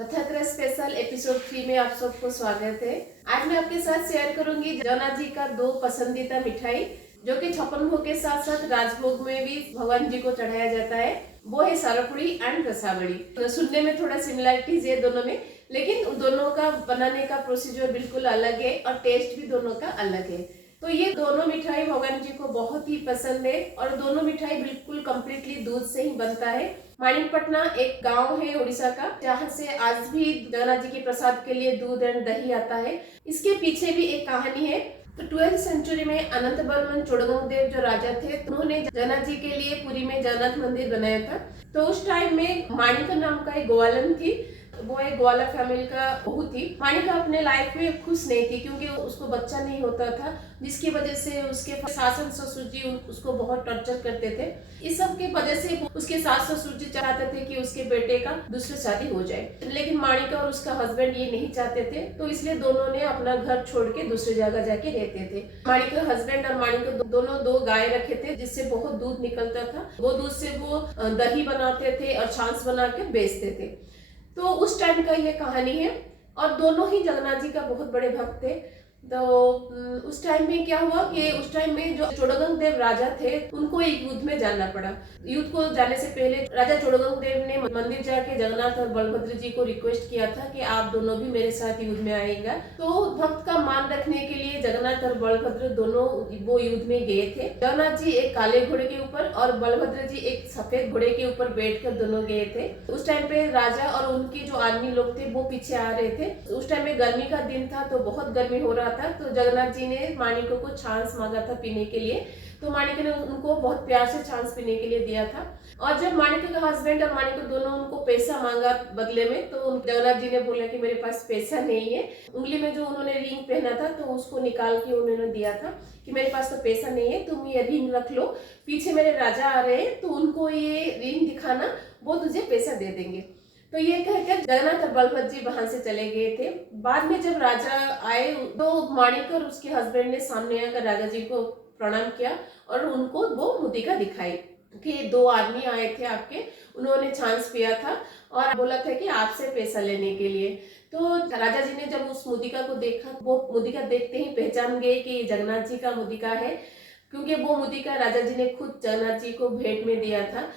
Rathyatra special episode 3 में आप सबको स्वागत है। आज मैं आपके साथ शेयर करूंगी जगन्नाथ जी का 2 पसंदीदा मिठाई जो कि 56 भोग के साथ साथ राजभोग में भी भगवान जी को चढ़ाया जाता है। वो है सरपुड़ी एंड रसावड़ी। तो सुनने में थोड़ा सिमिलरिटीज है दोनों में, लेकिन दोनों का बनाने का प्रोसीजर बिल्कुल अलग है और टेस्ट भी दोनों का अलग है। तो ये दोनों मिठाई भगवान जी को बहुत ही पसंद है और दोनों मिठाई बिल्कुल कम्प्लीटली दूध से ही बनता है। माणिकपटना एक गांव है उड़ीसा का, जहाँ से आज भी जगन्नाथ जी के प्रसाद के लिए दूध एंड दही आता है। इसके पीछे भी एक कहानी है। तो 12th सेंचुरी में अनंत बर्मन चोडगंग जो राजा थे, उन्होंने जगन्नाथ जी के लिए पुरी में जगन्नाथ मंदिर बनाया था। तो उस टाइम में माणिका नाम का एक ग्वालन थी, वो एक ग्वाला फैमिली का बहू थी। माणिका अपने लाइफ में खुश नहीं थी क्योंकि उसको बच्चा नहीं होता था, जिसकी वजह से उसके शासन ससुर जी उसको बहुत टॉर्चर करते थे। इस सब की वजह से उसके सास ससुर जी चाहते थे कि उसके बेटे का दूसरी शादी हो जाए, लेकिन माणिका और उसका हस्बैंड ये नहीं चाहते थे। तो इसलिए दोनों ने अपना घर छोड़ के दूसरी जगह जाके रहते थे। माणिका हस्बैंड और माणिका दोनों 2 गाय रखे थे, जिससे बहुत दूध निकलता था। वो दूध से वो दही बनाते थे और छाछ बना के बेचते थे। तो उस टाइम का ये कहानी है और दोनों ही जगन्नाथ जी का बहुत बड़े भक्त थे। तो उस टाइम में क्या हुआ कि उस टाइम में जो चोडगंग देव राजा थे, उनको एक युद्ध में जाना पड़ा। युद्ध को जाने से पहले राजा चोडगंग देव ने मंदिर जाके जगन्नाथ और बलभद्र जी को रिक्वेस्ट किया था कि आप दोनों भी मेरे साथ युद्ध में आएगा। तो भक्त का मान रखने के लिए जगन्नाथ और बलभद्र दोनों वो युद्ध में गए थे। जगन्नाथ जी एक काले घोड़े के ऊपर और बलभद्र जी एक सफेद घोड़े के ऊपर बैठकर दोनों गए थे। उस टाइम पे राजा और उनके जो आदमी लोग थे वो पीछे आ रहे थे। उस टाइम में गर्मी का दिन था, तो बहुत गर्मी हो रहा था। तो जगन्नाथ जी ने माणिकों को छाछ मांगा था पीने के लिए। तो माणिक ने उनको बहुत प्यार से छाछ पीने के लिए दिया था। और जब माणिक का हस्बैंड और माणिक दोनों उनको पैसा मांगा बदले में, तो जगन्नाथ जी ने बोला कि मेरे पास पैसा नहीं है। उंगली में जो उन्होंने रिंग पहना था, तो उसको निकाल के उन्होंने दिया था कि मेरे पास तो पैसा नहीं है, तुम ये रिंग रख लो, पीछे मेरे राजा आ रहे हैं, तो उनको ये रिंग दिखाना, वो तुझे पैसा दे देंगे। तो ये कहकर जगन्नाथ और बलभद्र जी वहां से चले गए थे। बाद में जब राजा आए, तो माणिक और उसके हस्बैंड ने सामने आकर राजा जी को प्रणाम किया और उनको वो मुद्रिका दिखाई कि 2 आदमी आए थे आपके, उन्होंने छाछ पिया था और बोला था कि आपसे पैसा लेने के लिए। तो राजा जी ने जब उस मुद्रिका को देखा, वो मुद्रिका देखते ही पहचान गए कि जगन्नाथ जी का मुद्रिका है, क्योंकि वो मुद्रिका राजा जी ने खुद जगन्नाथ जी को भेंट में दिया था।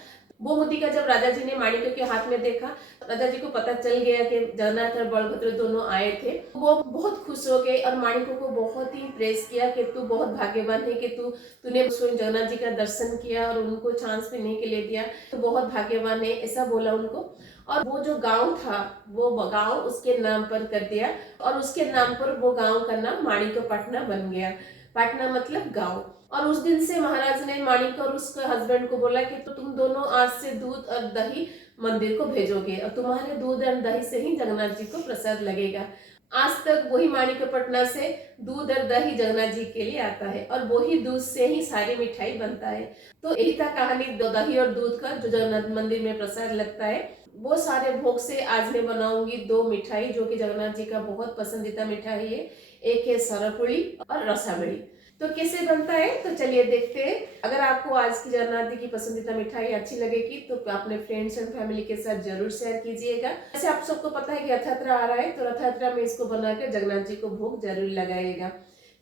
वो मुद्रिका जब राजा जी ने माणिक के हाथ में देखा, राजा जी को पता चल गया कि जगन्नाथ और बलभद्र दोनों आए थे। वो बहुत खुश हो गए और माणिकों को बहुत ही प्रेस किया कि तू बहुत भाग्यवान है कि तूने स्वयं जगन्नाथ जी का दर्शन किया और उनको छाछ पीने के लिए दिया, तो बहुत भाग्यवान है, ऐसा बोला उनको। और वो जो गांव था, वो गांव उसके नाम पर कर दिया और उसके नाम पर वो गांव का नाम माणिकपटना बन गया। पटना मतलब गांव। और उस दिन से महाराज ने माणिक और उसके हस्बैंड को बोला कि तो तुम दोनों आज से दूध और दही मंदिर को भेजोगे और तुम्हारे दूध और दही से ही जगन्नाथ जी को प्रसाद लगेगा। आज तक वही माणिकपटना से दूध और दही जगन्नाथ जी के लिए आता है और वही दूध से ही सारी मिठाई बनता है। तो यही था कहानी दही और दूध का, जो जगन्नाथ मंदिर में प्रसाद लगता है। वो सारे भोग से आज मैं बनाऊंगी 2 मिठाई जो कि जगन्नाथ जी का बहुत पसंदीदा मिठाई है। एक है सरपुड़ी और रसावड़ी। तो कैसे बनता है, तो चलिए देखते हैं। अगर आपको आज की जगन्नाथ जी की पसंदीदा मिठाई अच्छी लगेगी तो अपने फ्रेंड्स एंड फैमिली के साथ जरूर शेयर कीजिएगा। जैसे आप सबको पता है कि रथ यात्रा आ रहा है, तो रथ यात्रा में इसको बनाकर जगन्नाथ जी को भोग जरूर लगाइएगा।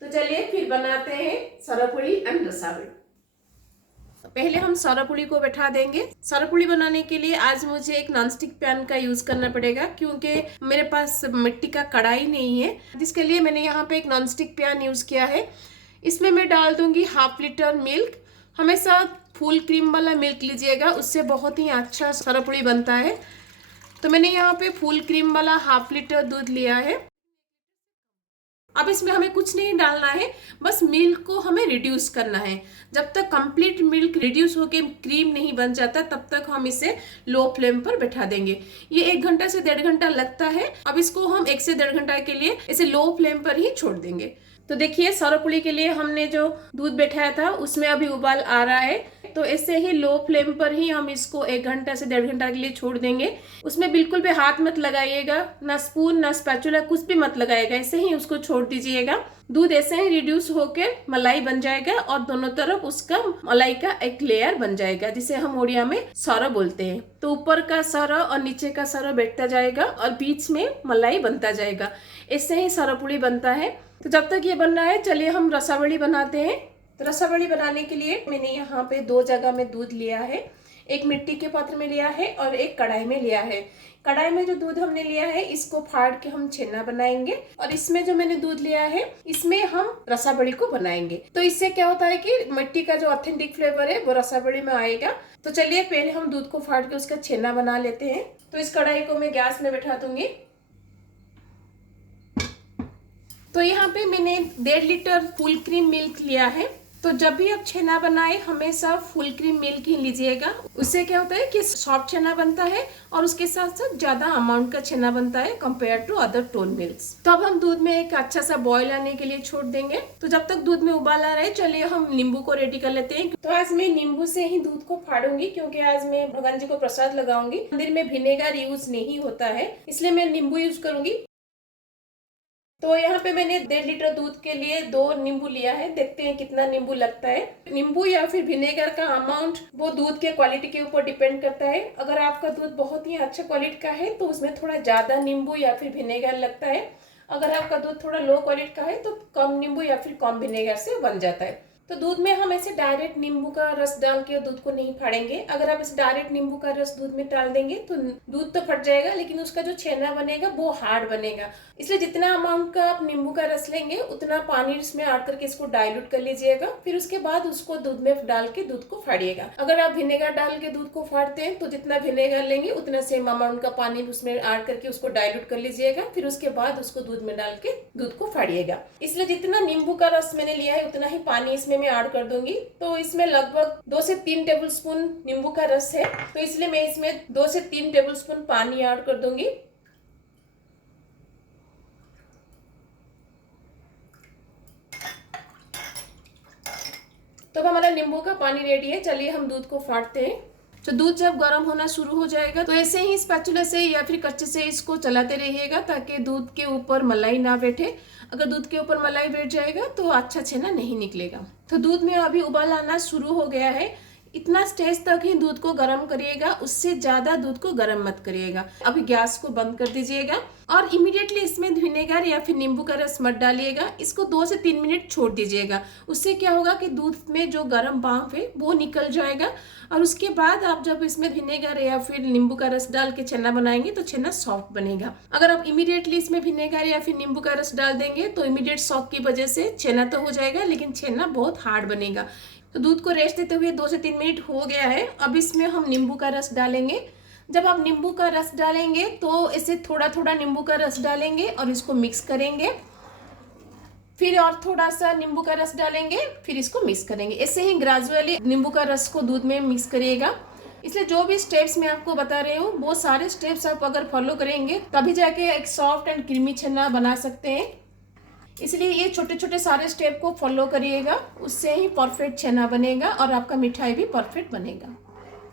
तो चलिए फिर बनाते हैं सरपुड़ी एंड रसावड़ी। पहले हम सरपुड़ी को बैठा देंगे। सरपुड़ी बनाने के लिए आज मुझे एक नॉनस्टिक पैन का यूज करना पड़ेगा, क्योंकि मेरे पास मिट्टी का कढ़ाई नहीं है, जिसके लिए मैंने यहाँ पे एक नॉनस्टिक पैन यूज किया है। इसमें मैं डाल दूंगी 1/2 लीटर मिल्क। हमेशा फुल क्रीम वाला मिल्क लीजिएगा, उससे बहुत ही अच्छा सरपुड़ी बनता है। तो मैंने यहाँ पे फुल क्रीम वाला 1/2 लीटर दूध लिया है। अब इसमें हमें कुछ नहीं डालना है, बस मिल्क को हमें रिड्यूस करना है। जब तक कंप्लीट मिल्क रिड्यूस होके क्रीम नहीं बन जाता, तब तक हम इसे लो फ्लेम पर बैठा देंगे। ये 1 घंटा से 1.5 घंटा लगता है। अब इसको हम 1 से 1.5 घंटा के लिए इसे लो फ्लेम पर ही छोड़ देंगे। तो देखिए, सरपुड़ी के लिए हमने जो दूध बैठाया था उसमें अभी उबाल आ रहा है। तो ऐसे ही लो फ्लेम पर ही हम इसको 1 घंटा से 1.5 घंटा के लिए छोड़ देंगे। उसमें बिल्कुल भी हाथ मत लगाइएगा, ना स्पून ना स्पैचुला कुछ भी मत लगाइएगा, ऐसे ही उसको छोड़ दीजिएगा। दूध ऐसे ही रिड्यूस होकर मलाई बन जाएगा और दोनों तरफ उसका मलाई का एक लेयर बन जाएगा, जिसे हम उड़िया में सर बोलते हैं। तो ऊपर का सर और नीचे का सर बैठता जाएगा और बीच में मलाई बनता जाएगा। ऐसे ही सरपुड़ी बनता है। तो जब तक ये बन रहा है, चलिए हम रसावली बनाते हैं। तो रसावली बनाने के लिए मैंने यहाँ पे 2 जगह में दूध लिया है। एक मिट्टी के पात्र में लिया है और एक कढ़ाई में लिया है। कढ़ाई में जो दूध हमने लिया है, इसको फाड़ के हम छेना बनाएंगे और इसमें जो मैंने दूध लिया है, इसमें हम रसावली को बनाएंगे। तो इससे क्या होता है कि मिट्टी का जो ऑथेंटिक फ्लेवर है वो रसावली में आएगा। तो चलिए पहले हम दूध को फाड़ के उसका छेना बना लेते हैं। तो इस कढ़ाई को मैं गैस में बैठा दूंगी। तो यहाँ पे मैंने 1.5 लीटर फुल क्रीम मिल्क लिया है। तो जब भी आप छेना बनाए, हमेशा फुल क्रीम मिल्क ही लीजिएगा। उससे क्या होता है कि सॉफ्ट छेना बनता है और उसके साथ साथ ज्यादा अमाउंट का छेना बनता है compare to other tone milks. तो अब हम दूध में एक अच्छा सा बॉईल आने के लिए छोड़ देंगे। तो जब तक दूध में उबाल आ रहा है, चलिए हम नींबू को रेडी कर लेते हैं। तो आज मैं नींबू से ही दूध को फाड़ूंगी, क्योंकि आज मैं भगवान जी को प्रसाद लगाऊंगी। मंदिर में विनेगर यूज नहीं होता है, इसलिए मैं नींबू यूज करूंगी। तो यहाँ पे मैंने 1.5 लीटर दूध के लिए 2 नींबू लिया है। देखते हैं कितना नींबू लगता है। नींबू या फिर विनेगर का अमाउंट वो दूध के क्वालिटी के ऊपर डिपेंड करता है। अगर आपका दूध बहुत ही अच्छा क्वालिटी का है तो उसमें थोड़ा ज्यादा नींबू या फिर विनेगर लगता है। अगर आपका दूध थोड़ा लो क्वालिटी का है तो कम नींबू या फिर कम विनेगर से बन जाता है। तो दूध में हम ऐसे डायरेक्ट नींबू का रस डाल के दूध को नहीं फाड़ेंगे। अगर आप इस डायरेक्ट नींबू का रस दूध में डाल देंगे तो दूध तो फट जाएगा, लेकिन उसका जो छेना बनेगा वो हार्ड बनेगा। इसलिए जितना अमाउंट का आप नींबू का रस लेंगे, उतना पानी इसमें ऐड करके इसको डाइल्यूट कर लीजिएगा। फिर उसके बाद उसको दूध में डाल के दूध को फाड़िएगा। अगर आप विनेगर डाल के दूध को फाड़ते हैं तो जितना विनेगर लेंगे उतना सेम अमाउंट का पानी उसमें ऐड करके उसको डाइल्यूट कर लीजिएगा। फिर उसके बाद उसको दूध में डाल के दूध को फाड़िएगा। इसलिए जितना नींबू का रस मैंने लिया है, उतना ही पानी इसमें मैं ऐड कर दूंगी। तो इसमें लगभग 2 से 3 टेबलस्पून नींबू का रस है, तो इसलिए मैं इसमें 2 से 3 टेबलस्पून पानी ऐड कर दूंगी। तो अब हमारा नींबू का पानी रेडी है। चलिए हम दूध को फाड़ते हैं। तो दूध जब गर्म होना शुरू हो जाएगा तो ऐसे ही स्पैचुला से या फिर कच्चे से इसको चलाते रहिएगा, ताकि दूध के ऊपर मलाई ना बैठे। अगर दूध के ऊपर मलाई बैठ जाएगा तो अच्छा छेना नहीं निकलेगा। तो दूध में अभी उबाल आना शुरू हो गया है। इतना स्टेज तक ही दूध को गर्म करिएगा, उससे ज्यादा दूध को गर्म मत करिएगा। अभी गैस को बंद कर दीजिएगा और इमीडिएटली इसमें विनेगर या फिर नींबू का रस मत डालिएगा। इसको 2 से 3 मिनट छोड़ दीजिएगा। उससे क्या होगा कि दूध में जो गर्म भाप है वो निकल जाएगा और उसके बाद आप जब इसमें विनेगर या फिर नींबू का रस डाल के छेना बनाएंगे तो छेना सॉफ्ट बनेगा। अगर आप इमीडिएटली इसमें विनेगर या फिर नींबू का रस डाल देंगे तो इमीडिएट शॉक की वजह से छेना तो हो जाएगा, लेकिन छेना बहुत हार्ड बनेगा। तो दूध को रेस्ट देते हुए 2 से 3 मिनट हो गया है। अब इसमें हम नींबू का रस डालेंगे। जब आप नींबू का रस डालेंगे तो इसे थोड़ा थोड़ा नींबू का रस डालेंगे और इसको मिक्स करेंगे। फिर और थोड़ा सा नींबू का रस डालेंगे, फिर इसको मिक्स करेंगे। ऐसे ही ग्रेजुअली नींबू का रस को दूध में मिक्स करिएगा। इसलिए जो भी स्टेप्स मैं आपको बता रही हूँ, वो सारे स्टेप्स आप अगर फॉलो करेंगे तभी जाके एक सॉफ्ट एंड क्रीमी छेना बना सकते हैं। इसलिए ये छोटे छोटे सारे स्टेप को फॉलो करिएगा, उससे ही परफेक्ट छेना बनेगा और आपका मिठाई भी परफेक्ट बनेगा।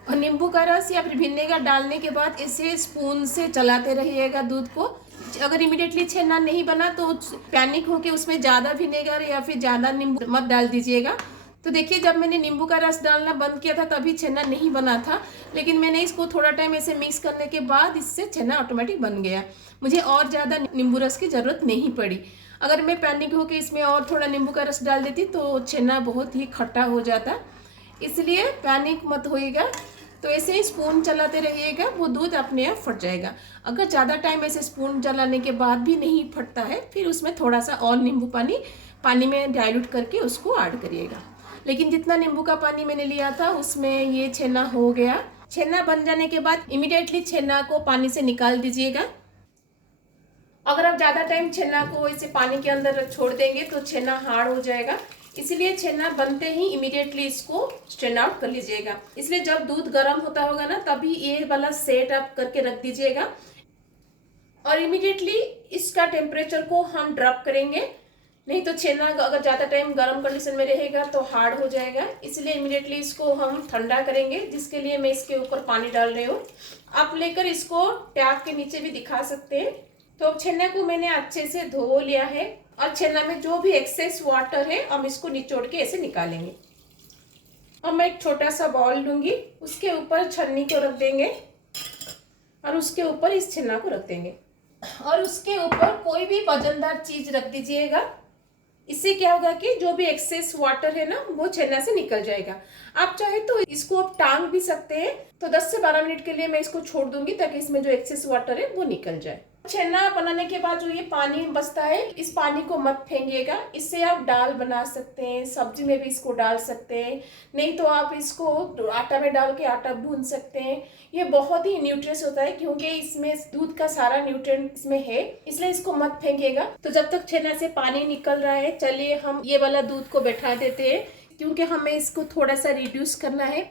और नींबू का रस या फिर विनेगर डालने के बाद इसे स्पून से चलाते रहिएगा दूध को। अगर इमीडिएटली छेना नहीं बना तो पैनिक होके उसमें ज़्यादा विनेगर या फिर ज़्यादा नींबू मत डाल दीजिएगा। तो देखिए, जब मैंने नींबू का रस डालना बंद किया था तभी छेना नहीं बना था, लेकिन मैंने इसको थोड़ा टाइम ऐसे मिक्स करने के बाद इससे छेना ऑटोमेटिक बन गया। मुझे और ज़्यादा नींबू रस की ज़रूरत नहीं पड़ी। अगर मैं पैनिक होकर इसमें और थोड़ा नींबू का रस डाल देती तो छेना बहुत ही खट्टा हो जाता। इसलिए पैनिक मत होइएगा। तो ऐसे ही स्पून चलाते रहिएगा, वो दूध अपने आप फट जाएगा। अगर ज़्यादा टाइम ऐसे स्पून चलाने के बाद भी नहीं फटता है, फिर उसमें थोड़ा सा और नींबू पानी में डाइल्यूट करके उसको ऐड करिएगा। लेकिन जितना नींबू का पानी मैंने लिया था उसमें ये छेना हो गया। छेना बन जाने के बाद इमीडिएटली छेना को पानी से निकाल दीजिएगा। अगर आप ज़्यादा टाइम छेना को इसे पानी के अंदर छोड़ देंगे तो छेना हार्ड हो जाएगा। इसलिए छेना बनते ही इमीडिएटली इसको स्ट्रेन आउट कर लीजिएगा। इसलिए जब दूध गर्म होता होगा ना, तभी ये वाला सेट आप करके रख दीजिएगा और इमीडिएटली इसका टेम्परेचर को हम ड्रॉप करेंगे। नहीं तो छेना अगर ज़्यादा टाइम गर्म कंडीशन में रहेगा तो हार्ड हो जाएगा, इसलिए इमीडिएटली इसको हम ठंडा करेंगे, जिसके लिए मैं इसके ऊपर पानी डाल रही हूँ। आप लेकर इसको टैप के नीचे भी दिखा सकते हैं। तो छेना को मैंने अच्छे से धो लिया है और छेना में जो भी एक्सेस वाटर है हम इसको निचोड़ के ऐसे निकालेंगे। अब मैं एक छोटा सा बॉल लूंगी, उसके ऊपर छन्नी को रख देंगे और उसके ऊपर इस छेना को रख देंगे और उसके ऊपर कोई भी वजनदार चीज रख दीजिएगा। इससे क्या होगा कि जो भी एक्सेस वाटर है ना वो छेना से निकल जाएगा। आप चाहे तो इसको आप टांग भी सकते हैं। तो 10 से 12 मिनट के लिए मैं इसको छोड़ दूंगी ताकि इसमें जो एक्सेस वाटर है वो निकल जाए। छेना बनाने के बाद जो ये पानी बचता है, इस पानी को मत फेंकिएगा। इससे आप दाल बना सकते हैं, सब्जी में भी इसको डाल सकते हैं, नहीं तो आप इसको आटा में डाल के आटा भून सकते हैं। ये बहुत ही न्यूट्रियस होता है क्योंकि इसमें दूध का सारा न्यूट्रिएंट इसमें है, इसलिए इसको मत फेंकिएगा। तो जब तक छेना से पानी निकल रहा है, चलिए हम ये वाला दूध को बैठा देते हैं क्योंकि हमें इसको थोड़ा सा रिड्यूस करना है।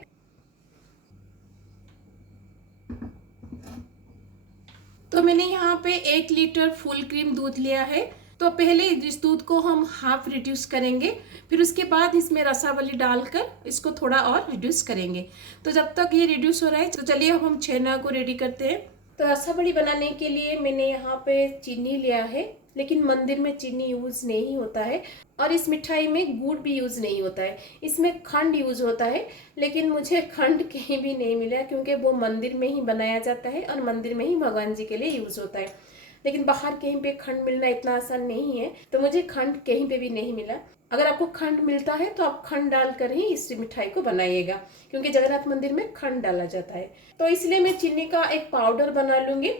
तो मैंने यहाँ पे 1 लीटर फुल क्रीम दूध लिया है। तो पहले इस दूध को हम हाफ रिड्यूस करेंगे, फिर उसके बाद इसमें रसावली डालकर इसको थोड़ा और रिड्यूस करेंगे। तो जब तक ये रिड्यूस हो रहा है तो चलिए अब हम छेना को रेडी करते हैं। तो रसावली बनाने के लिए मैंने यहाँ पे चीनी लिया है, लेकिन मंदिर में चीनी यूज नहीं होता है और इस मिठाई में गुड़ भी यूज नहीं होता है, इसमें खंड यूज होता है। लेकिन मुझे खंड कहीं भी नहीं मिला क्योंकि वो मंदिर में ही बनाया जाता है और मंदिर में ही भगवान जी के लिए यूज होता है। लेकिन बाहर कहीं पे खंड मिलना इतना आसान नहीं है, तो मुझे खंड कहीं पे भी नहीं मिला। अगर आपको खंड मिलता है तो आप खंड डालकर ही इस मिठाई को बनाइएगा क्योंकि जगन्नाथ मंदिर में खंड डाला जाता है। तो इसलिए मैं चीनी का एक पाउडर बना लूंगी।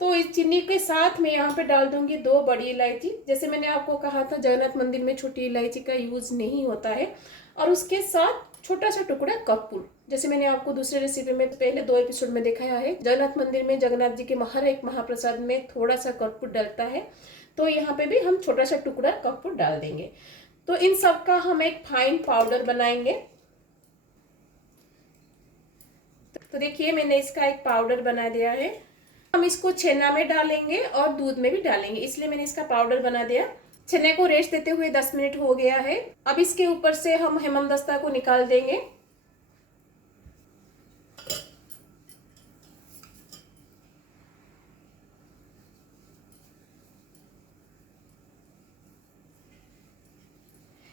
तो इस चीनी के साथ मैं यहाँ पे डाल दूंगी 2 बड़ी इलायची। जैसे मैंने आपको कहा था जगन्नाथ मंदिर में छोटी इलायची का यूज नहीं होता है। और उसके साथ छोटा सा टुकड़ा कपूर, जैसे मैंने आपको दूसरे रेसिपी में पहले 2 एपिसोड में दिखाया है, जगन्नाथ मंदिर में जगन्नाथ जी के हर एक महाप्रसाद में थोड़ा सा कपूर डलता है। तो यहाँ पे भी हम छोटा सा टुकड़ा कपूर डाल देंगे। तो इन सब का हम एक फाइन पाउडर बनाएंगे। तो देखिए मैंने इसका एक पाउडर बना दिया है। हम इसको छेना में डालेंगे और दूध में भी डालेंगे, इसलिए मैंने इसका पाउडर बना दिया। छेने को रेस्ट देते हुए 10 मिनट हो गया है। अब इसके ऊपर से हम हेमदस्ता को निकाल देंगे।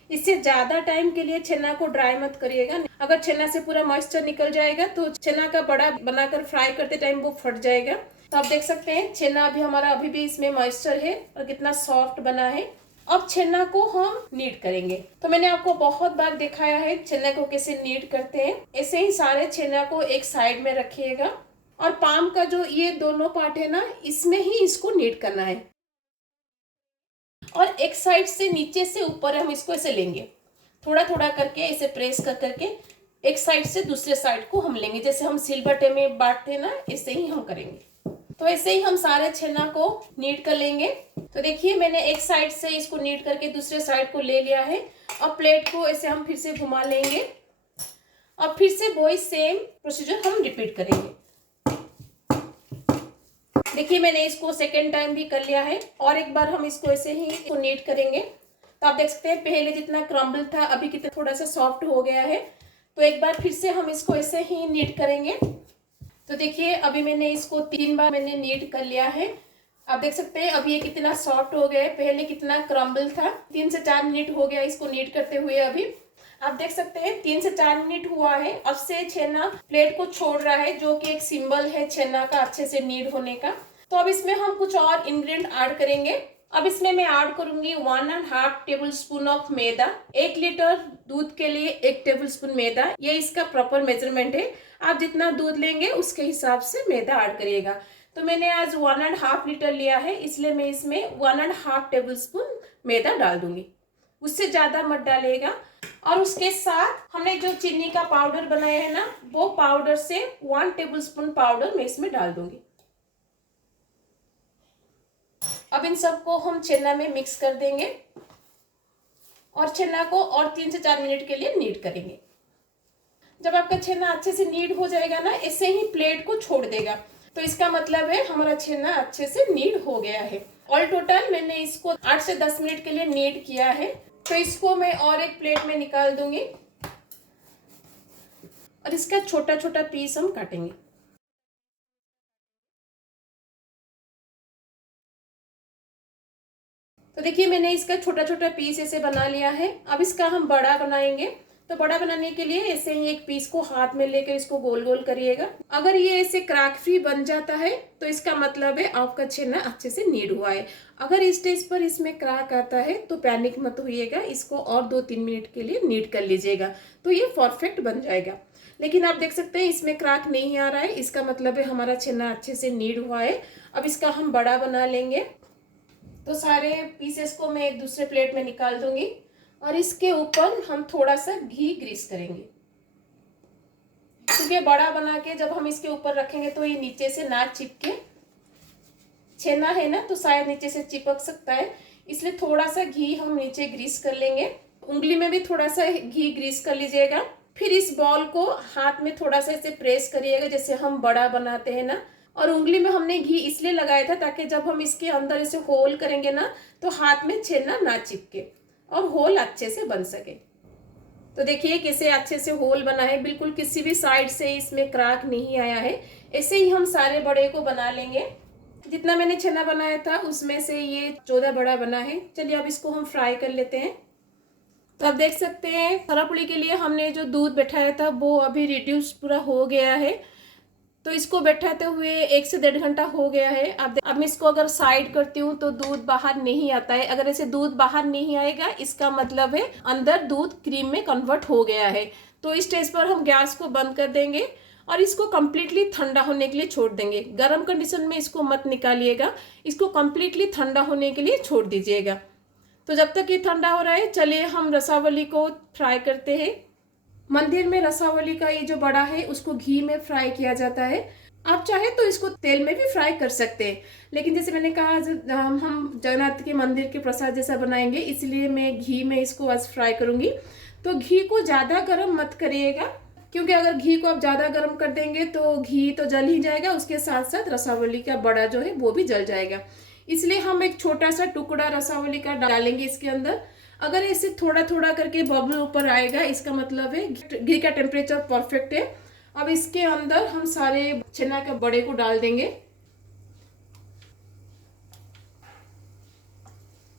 इससे ज्यादा टाइम के लिए छेना को ड्राई मत करिएगा। अगर छेना से पूरा मॉइस्चर निकल जाएगा तो छेना का बड़ा बनाकर फ्राई करते टाइम वो फट जाएगा। तो आप देख सकते हैं छेना अभी भी इसमें मॉइस्चर है और कितना सॉफ्ट बना है। अब छेना को हम नीड करेंगे। तो मैंने आपको बहुत बार दिखाया है छेना को कैसे नीड करते हैं। ऐसे ही सारे छेना को एक साइड में रखिएगा और पाम का जो ये दोनों पार्ट है ना, इसमें ही इसको नीड करना है। और एक साइड से नीचे से ऊपर हम इसको ऐसे लेंगे, थोड़ा थोड़ा करके ऐसे प्रेस कर करके एक साइड से दूसरे साइड को हम लेंगे। जैसे हम सिलबट्टे में बांटते हैं ना, ऐसे ही हम करेंगे। तो ऐसे ही हम सारे छेना को नीड कर लेंगे। तो देखिए मैंने एक साइड से इसको नीड करके दूसरे साइड को ले लिया है। अब प्लेट को ऐसे हम फिर से घुमा लेंगे और फिर से वही सेम प्रोसीजर हम रिपीट करेंगे। देखिए मैंने इसको सेकेंड टाइम भी कर लिया है और एक बार हम इसको ऐसे ही नीड करेंगे। तो आप देख सकते हैं पहले जितना क्रम्बल था अभी कितना थोड़ा सा सॉफ्ट हो गया है। तो एक बार फिर से हम इसको ऐसे ही नीड करेंगे। तो देखिए अभी मैंने इसको 3 बार मैंने नीड कर लिया है। आप देख सकते हैं अभी ये कितना सॉफ्ट हो गया है, पहले कितना क्रम्बल था। 3 से 4 मिनट हो गया इसको नीड करते हुए। अभी आप देख सकते हैं 3 से 4 मिनट हुआ है। अब से छेना प्लेट को छोड़ रहा है, जो कि एक सिंबल है छेना का अच्छे से नीड होने का। तो अब इसमें हम कुछ और इंग्रेडिएंट ऐड करेंगे। अब इसमें मैं ऐड करूंगी 1.5 table spoon of maida. 1 litre दूध के लिए 1 टेबल स्पून मैदा, ये इसका प्रॉपर मेजरमेंट है। आप जितना दूध लेंगे उसके हिसाब से मैदा ऐड करिएगा। तो मैंने आज 1.5 लीटर लिया है, इसलिए मैं इसमें 1.5 टेबल स्पून मैदा डाल दूंगी, उससे ज्यादा मत डालिएगा। और उसके साथ हमने जो चीनी का पाउडर बनाया है ना, वो पाउडर से 1 टेबल स्पून पाउडर मैं इसमें डाल दूंगी। अब इन सबको हम छेना में मिक्स कर देंगे और छेना को और 3 से 4 मिनट के लिए नीड करेंगे। जब आपका छेना अच्छे से नीड हो जाएगा ना, ऐसे ही प्लेट को छोड़ देगा। तो इसका मतलब है हमारा छेना अच्छे से नीड हो गया है। ऑल टोटल मैंने इसको 8 से 10 मिनट के लिए नीड किया है। तो इसको मैं और एक प्लेट में निकाल दूंगी और इसका छोटा छोटा पीस हम काटेंगे। तो देखिए मैंने इसका छोटा छोटा पीस ऐसे बना लिया है। अब इसका हम बड़ा बनाएंगे। तो बड़ा बनाने के लिए ऐसे ही एक पीस को हाथ में लेकर इसको गोल गोल करिएगा। अगर ये ऐसे क्रैक फ्री बन जाता है तो इसका मतलब है आपका छेना अच्छे से नीड हुआ है। अगर इस स्टेज पर इसमें क्रैक आता है तो पैनिक मत होइएगा, इसको और 2-3 मिनट के लिए नीड कर लीजिएगा, तो ये परफेक्ट बन जाएगा। लेकिन आप देख सकते हैं इसमें क्रैक नहीं आ रहा है, इसका मतलब है हमारा छेना अच्छे से नीड हुआ है। अब इसका हम बड़ा बना लेंगे। तो सारे पीसेस को मैं एक दूसरे प्लेट में निकाल दूंगी और इसके ऊपर हम थोड़ा सा घी ग्रीस करेंगे, क्योंकि बड़ा बना के जब हम इसके ऊपर रखेंगे तो ये नीचे से ना चिपके। छेना है ना तो शायद नीचे से चिपक सकता है, इसलिए थोड़ा सा घी हम नीचे ग्रीस कर लेंगे। उंगली में भी थोड़ा सा घी ग्रीस कर लीजिएगा। फिर इस बॉल को हाथ में थोड़ा सा ऐसे प्रेस करिएगा जैसे हम बड़ा बनाते हैं ना। और उंगली में हमने घी इसलिए लगाया था ताकि जब हम इसके अंदर ऐसे होल करेंगे ना तो हाथ में छेना ना चिपके और होल अच्छे से बन सके। तो देखिए कैसे अच्छे से होल बना है, बिल्कुल किसी भी साइड से इसमें क्रैक नहीं आया है। ऐसे ही हम सारे बड़े को बना लेंगे। जितना मैंने छेना बनाया था उसमें से ये 14 बड़ा बना है। चलिए अब इसको हम फ्राई कर लेते हैं। तो आप देख सकते हैं सरापुड़ी के लिए हमने जो दूध बैठाया था वो अभी रिड्यूस पूरा हो गया है। तो इसको बैठाते हुए 1 से 1.5 घंटा हो गया है। अब मैं इसको अगर साइड करती हूँ तो दूध बाहर नहीं आता है। अगर ऐसे दूध बाहर नहीं आएगा इसका मतलब है अंदर दूध क्रीम में कन्वर्ट हो गया है। तो इस स्टेज पर हम गैस को बंद कर देंगे और इसको कम्प्लीटली ठंडा होने के लिए छोड़ देंगे। गर्म कंडीशन में इसको मत निकालिएगा, इसको कम्प्लीटली ठंडा होने के लिए छोड़ दीजिएगा। तो जब तक ये ठंडा हो रहा है चलिए हम रसावली को फ्राई करते हैं। मंदिर में रसावली का ये जो बड़ा है उसको घी में फ्राई किया जाता है। आप चाहे तो इसको तेल में भी फ्राई कर सकते हैं, लेकिन जैसे मैंने कहा हम जगन्नाथ के मंदिर के प्रसाद जैसा बनाएंगे इसलिए मैं घी में इसको आज फ्राई करूंगी। तो घी को ज़्यादा गर्म मत करिएगा, क्योंकि अगर घी को आप ज़्यादा गर्म कर देंगे तो घी तो जल ही जाएगा, उसके साथ साथ रसावली का बड़ा जो है वो भी जल जाएगा। इसलिए हम एक छोटा सा टुकड़ा रसावली का डालेंगे इसके अंदर। अगर ऐसे थोड़ा थोड़ा करके बबल ऊपर आएगा इसका मतलब है घी का टेम्परेचर परफेक्ट है। अब इसके अंदर हम सारे छेना के बड़े को डाल देंगे।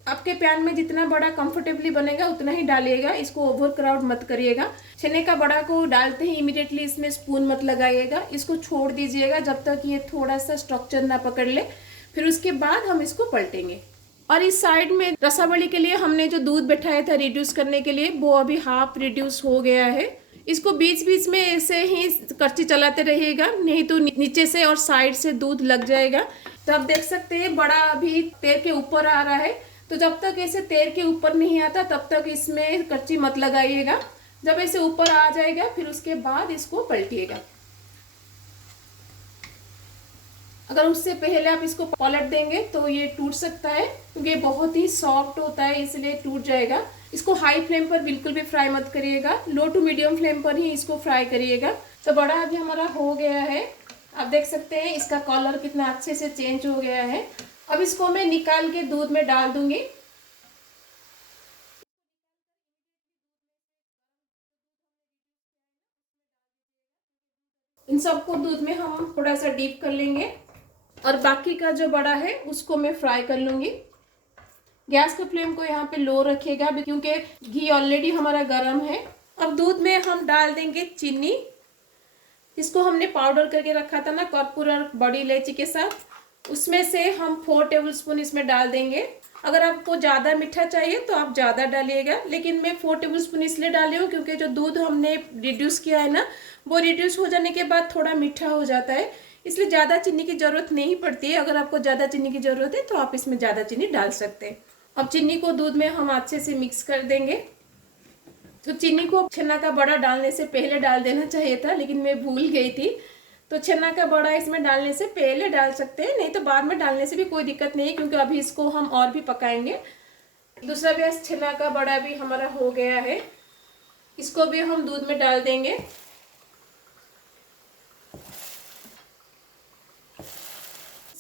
आपके पैन में जितना बड़ा कंफर्टेबली बनेगा उतना ही डालिएगा, इसको ओवर क्राउड मत करिएगा। छेने का बड़ा को डालते ही इमीडिएटली इसमें स्पून मत लगाइएगा, इसको छोड़ दीजिएगा जब तक ये थोड़ा सा स्ट्रक्चर ना पकड़ ले, फिर उसके बाद हम इसको पलटेंगे। और इस साइड में रसावली के लिए हमने जो दूध बैठाया था रिड्यूस करने के लिए वो अभी हाफ रिड्यूस हो गया है। इसको बीच बीच में ऐसे ही करछी चलाते रहिएगा, नहीं तो नीचे से और साइड से दूध लग जाएगा। तो आप देख सकते हैं बड़ा अभी तेल के ऊपर आ रहा है। तो जब तक ऐसे तेल के ऊपर नहीं आता तब तक इसमें करछी मत लगाइएगा। जब ऐसे ऊपर आ जाएगा फिर उसके बाद इसको पलटिएगा। अगर उससे पहले आप इसको पलट देंगे तो ये टूट सकता है, क्योंकि बहुत ही सॉफ्ट होता है इसलिए टूट जाएगा। इसको हाई फ्लेम पर बिल्कुल भी फ्राई मत करिएगा, लो टू मीडियम फ्लेम पर ही इसको फ्राई करिएगा। तो बड़ा अभी हमारा हो गया है, आप देख सकते हैं इसका कलर कितना अच्छे से चेंज हो गया है। अब इसको मैं निकाल के दूध में डाल दूंगी। इन सबको दूध में हम थोड़ा सा डीप कर लेंगे और बाकी का जो बड़ा है उसको मैं फ्राई कर लूंगी। गैस के फ्लेम को यहाँ पे लो रखिएगा क्योंकि घी ऑलरेडी हमारा गर्म है। अब दूध में हम डाल देंगे चीनी, इसको हमने पाउडर करके रखा था ना कर्पूर और बड़ी इलायची के साथ, उसमें से हम 4 टेबलस्पून इसमें डाल देंगे। अगर आपको ज़्यादा मीठा चाहिए तो आप ज़्यादा डालिएगा, लेकिन मैं 4 टेबलस्पून इसलिए डाली हूँ क्योंकि जो दूध हमने रिड्यूस किया है ना वो रिड्यूस हो जाने के बाद थोड़ा मीठा हो जाता है, इसलिए ज़्यादा चीनी की ज़रूरत नहीं पड़ती है। अगर आपको ज़्यादा चीनी की ज़रूरत है तो आप इसमें ज़्यादा चीनी डाल सकते हैं। अब चीनी को दूध में हम अच्छे से मिक्स कर देंगे। तो चीनी को छेना का बड़ा डालने से पहले डाल देना चाहिए था, लेकिन मैं भूल गई थी। तो छेना का बड़ा इसमें डालने से पहले डाल सकते हैं, नहीं तो बाद में डालने से भी कोई दिक्कत नहीं, क्योंकि अभी इसको हम और भी पकाएंगे। दूसरा भी छेना का बड़ा भी हमारा हो गया है, इसको भी हम दूध में डाल देंगे।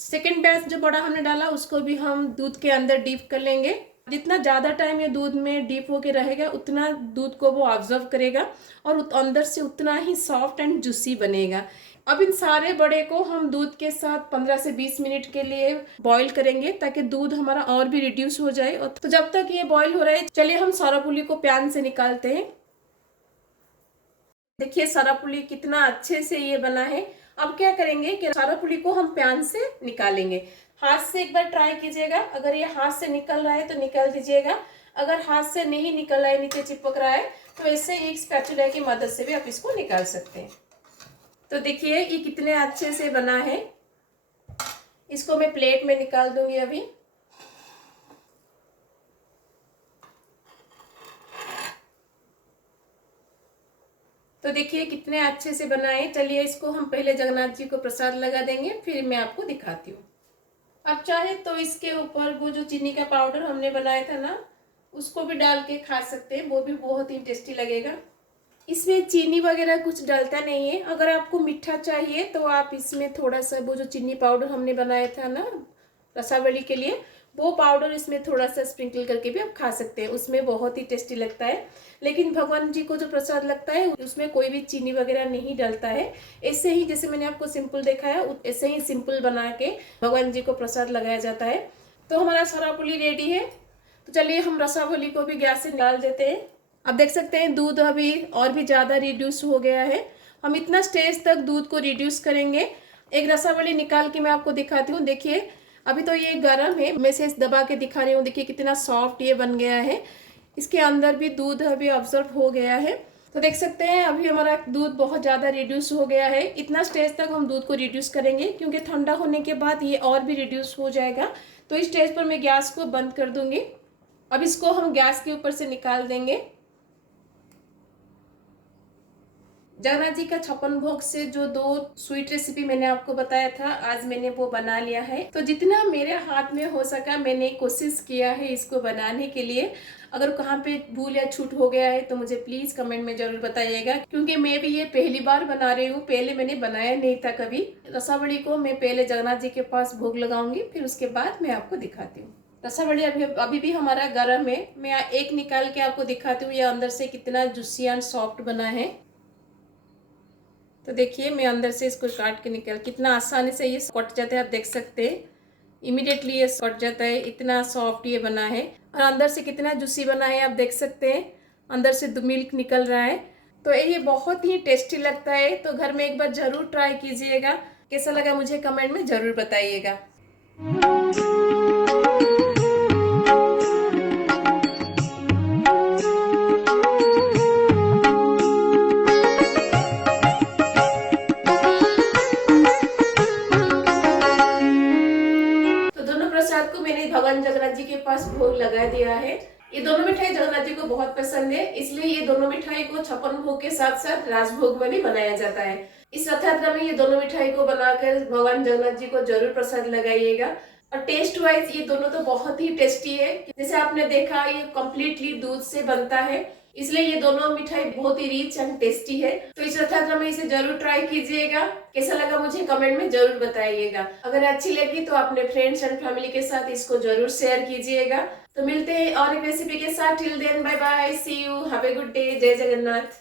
सेकेंड बैच जो बड़ा हमने डाला उसको भी हम दूध के अंदर डीप कर लेंगे। जितना ज़्यादा टाइम ये दूध में डीप होके रहेगा उतना दूध को वो ऑब्जर्व करेगा और अंदर से उतना ही सॉफ्ट एंड जूसी बनेगा। अब इन सारे बड़े को हम दूध के साथ 15 से 20 मिनट के लिए बॉईल करेंगे ताकि दूध हमारा और भी रिड्यूस हो जाए। तो जब तक ये बॉईल हो रहा है चलिए हम सौरापुली को पैन से निकालते हैं। देखिए सौरापुली कितना अच्छे से ये बना है। अब क्या करेंगे कि सौरापुली को हम पैन से निकालेंगे। हाथ से एक बार ट्राई कीजिएगा, अगर ये हाथ से निकल रहा है तो निकाल दीजिएगा, अगर हाथ से नहीं निकल रहा है, नीचे चिपक रहा है, तो ऐसे एक स्पैचुला की मदद से भी आप इसको निकाल सकते हैं। तो देखिए ये कितने अच्छे से बना है। इसको मैं प्लेट में निकाल दूंगी अभी। तो देखिए कितने अच्छे से बना है। चलिए इसको हम पहले जगन्नाथ जी को प्रसाद लगा देंगे, फिर मैं आपको दिखाती हूँ। आप चाहे तो इसके ऊपर वो जो चीनी का पाउडर हमने बनाया था ना, उसको भी डाल के खा सकते हैं, वो भी बहुत ही टेस्टी लगेगा। इसमें चीनी वगैरह कुछ डलता नहीं है। अगर आपको मीठा चाहिए तो आप इसमें थोड़ा सा वो जो चीनी पाउडर हमने बनाया था ना रसावली के लिए, वो पाउडर इसमें थोड़ा सा स्प्रिंकल करके भी आप खा सकते हैं, उसमें बहुत ही टेस्टी लगता है। लेकिन भगवान जी को जो प्रसाद लगता है उसमें कोई भी चीनी वगैरह नहीं डलता है। ऐसे ही जैसे मैंने आपको सिंपल दिखाया ऐसे ही सिंपल बना के भगवान जी को प्रसाद लगाया जाता है। तो हमारा सौरापुली रेडी है। तो चलिए हम रसावली को भी गैस से निकाल देते हैं। आप देख सकते हैं दूध अभी और भी ज़्यादा रिड्यूस हो गया है। हम इतना स्टेज तक दूध को रिड्यूस करेंगे। एक रसावली निकाल के मैं आपको दिखाती हूँ। देखिए अभी तो ये गर्म है, मैं इसे दबा के दिखा रही हूँ। देखिए कितना सॉफ्ट ये बन गया है, इसके अंदर भी दूध अभी ऑब्जर्व हो गया है। तो देख सकते हैं अभी हमारा दूध बहुत ज़्यादा रिड्यूस हो गया है। इतना स्टेज तक हम दूध को रिड्यूस करेंगे क्योंकि ठंडा होने के बाद ये और भी रिड्यूस हो जाएगा। तो इस स्टेज पर मैं गैस को बंद कर दूंगी। अब इसको हम गैस के ऊपर से निकाल देंगे। जगन्नाथ जी का 56 भोग से जो 2 स्वीट रेसिपी मैंने आपको बताया था, आज मैंने वो बना लिया है। तो जितना मेरे हाथ में हो सका मैंने कोशिश किया है इसको बनाने के लिए। अगर कहाँ पे भूल या छूट हो गया है तो मुझे प्लीज कमेंट में जरूर बताइएगा, क्योंकि मैं भी ये पहली बार बना रही हूँ, पहले मैंने बनाया नहीं था कभी। रसावली को मैं पहले जगन्नाथ जी के पास भोग लगाऊंगी, फिर उसके बाद मैं आपको दिखाती हूँ। रसावली अभी भी हमारा गर्म है। मैं एक निकाल के आपको दिखाती हूँ ये अंदर से कितना जूसी एंड सॉफ्ट बना है। तो देखिए मैं अंदर से इसको काट के निकल, कितना आसानी से ये कट जाता है, आप देख सकते हैं इमीडिएटली ये कट जाता है, इतना सॉफ्ट ये बना है। और अंदर से कितना जूसी बना है आप देख सकते हैं, अंदर से मिल्क निकल रहा है। तो ये बहुत ही टेस्टी लगता है। तो घर में एक बार ज़रूर ट्राई कीजिएगा। कैसा लगा मुझे कमेंट में ज़रूर बताइएगा। प्रसाद को मैंने भगवान जगन्नाथ जी के पास भोग लगा दिया है। ये दोनों मिठाई जगन्नाथ जी को बहुत पसंद है, इसलिए ये दोनों मिठाई को 56 भोग के साथ साथ राजभोग में भी बनाया जाता है। इस रथ यात्रा में ये दोनों मिठाई को बनाकर भगवान जगन्नाथ जी को जरूर प्रसाद लगाइएगा। और टेस्ट वाइज ये दोनों तो बहुत ही टेस्टी है। जैसे आपने देखा ये कम्प्लीटली दूध से बनता है, इसलिए ये दोनों मिठाई बहुत ही रिच एंड टेस्टी है। तो इस रथ यात्रा में इसे जरूर ट्राई कीजिएगा। कैसा लगा मुझे कमेंट में जरूर बताइएगा। अगर अच्छी लगी तो अपने फ्रेंड्स एंड फैमिली के साथ इसको जरूर शेयर कीजिएगा। तो मिलते हैं और एक रेसिपी के साथ। Till then bye bye, see you, have a good day, जय जगन्नाथ।